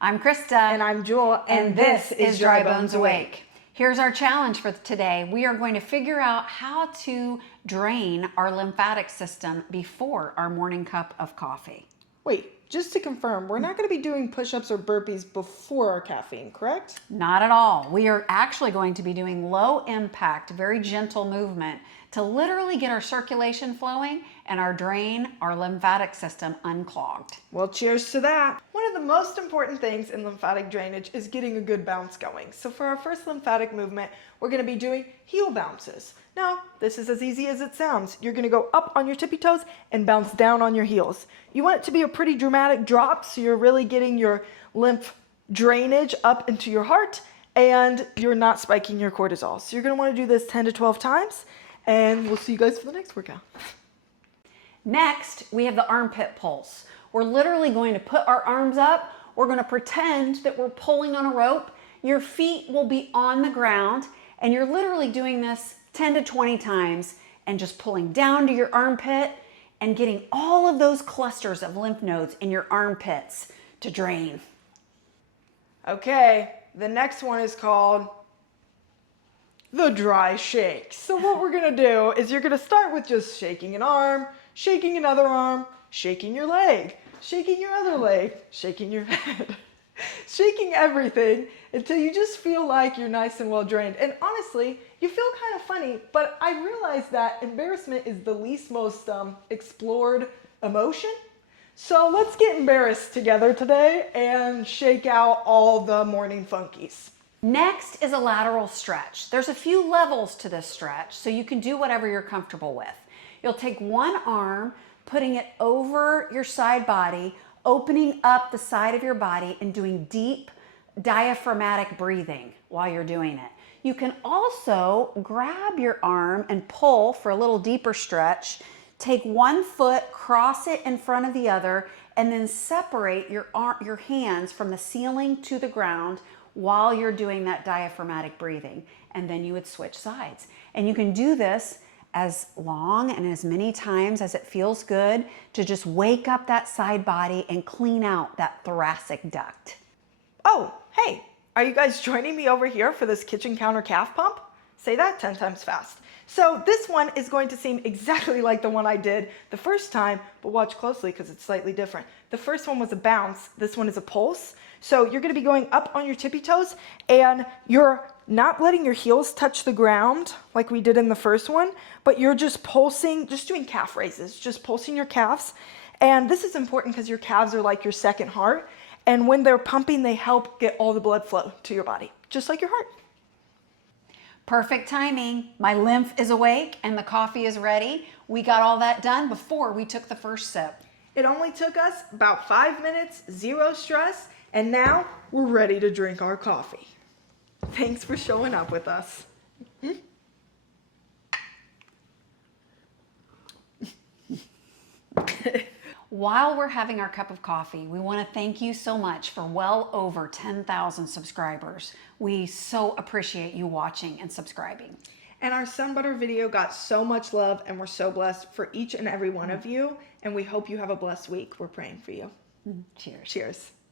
I'm Krista. And I'm Juell. And this is Dry Bones Awake. Here's our challenge for today. We are going to figure out how to drain our lymphatic system before our morning cup of coffee. Wait, just to confirm, we're not going to be doing push-ups or burpees before our caffeine, correct? Not at all. We are actually going to be doing low impact, very gentle movement to literally get our circulation flowing and our lymphatic system unclogged. Well, cheers to that. One of the most important things in lymphatic drainage is getting a good bounce going. So for our first lymphatic movement, we're going to be doing heel bounces. Now, this is as easy as it sounds. You're going to go up on your tippy toes and bounce down on your heels. You want it to be a pretty dramatic drop, so you're really getting your lymph drainage up into your heart and you're not spiking your cortisol. So you're going to want to do this 10 to 12 times, and we'll see you guys for the next workout. Next, we have the armpit pulse. We're literally going to put our arms up. We're going to pretend that we're pulling on a rope. Your feet will be on the ground, and you're literally doing this 10 to 20 times and just pulling down to your armpit and getting all of those clusters of lymph nodes in your armpits to drain. Okay, the next one is called the dry shake. So what we're gonna do is you're gonna start with just shaking an arm, shaking another arm, shaking your leg, shaking your other leg, shaking your head, shaking everything until you just feel like you're nice and well drained. And honestly, you feel kind of funny, but I realized that embarrassment is the least most explored emotion. So let's get embarrassed together today and shake out all the morning funkies. Next is a lateral stretch. There's a few levels to this stretch, so you can do whatever you're comfortable with. You'll take one arm, putting it over your side body, opening up the side of your body and doing deep diaphragmatic breathing while you're doing it. You can also grab your arm and pull for a little deeper stretch. Take one foot, cross it in front of the other, and then separate your hands from the ceiling to the ground while you're doing that diaphragmatic breathing. And then you would switch sides. And you can do this as long and as many times as it feels good to just wake up that side body and clean out that thoracic duct. Oh, hey, are you guys joining me over here for this kitchen counter calf pump? Say that 10 times fast. So this one is going to seem exactly like the one I did the first time, but watch closely because it's slightly different. The first one was a bounce. This one is a pulse. So you're going to be going up on your tippy toes and you're not letting your heels touch the ground like we did in the first one, but you're just pulsing, just doing calf raises, just pulsing your calves. And this is important because your calves are like your second heart. And when they're pumping, they help get all the blood flow to your body, just like your heart. Perfect timing. My lymph is awake and the coffee is ready. We got all that done before we took the first sip. It only took us about 5 minutes, zero stress, and now we're ready to drink our coffee. Thanks for showing up with us. While we're having our cup of coffee, we want to thank you so much for well over 10,000 subscribers. We so appreciate you watching and subscribing. And our sun butter video got so much love, and we're so blessed for each and every one of you. And we hope you have a blessed week. We're praying for you. Cheers. Cheers.